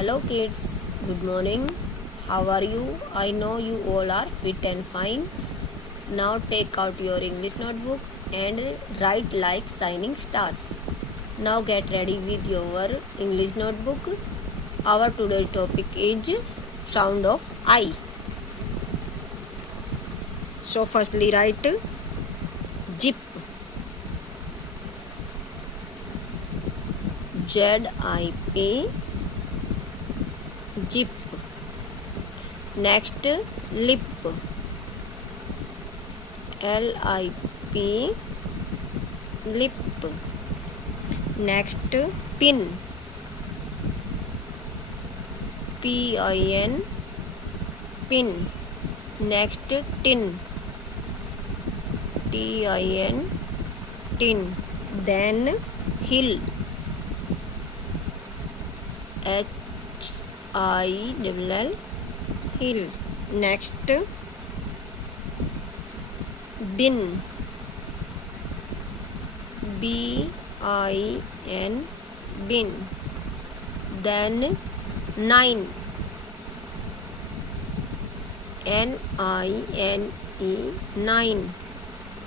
Hello kids, good morning. How are you? I know you all are fit and fine. Now take out your English notebook and write like shining stars. Now get ready with your English notebook. Our today's topic is sound of I. So firstly write zip. ZIP. Zip. Next lip. LIP. Lip. Next pin. PIN. Pin. Next tin. TIN. Tin. Then hill. HILL. Hill. Next bin. BIN. Bin. Then nine. NINE. Nine.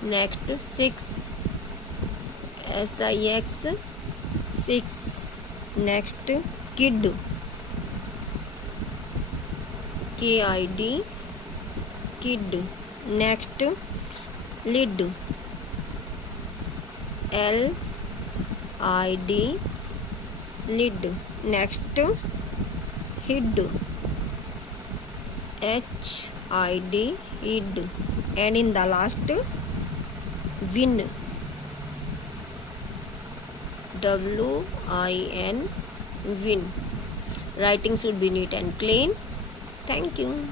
Next six. SIX. Six. Next kid. KID. Kid. Next lid. LID. Lid. Next hid. HID. Hid. And in the last win. WIN. Win. Writing should be neat and clean. Thank you.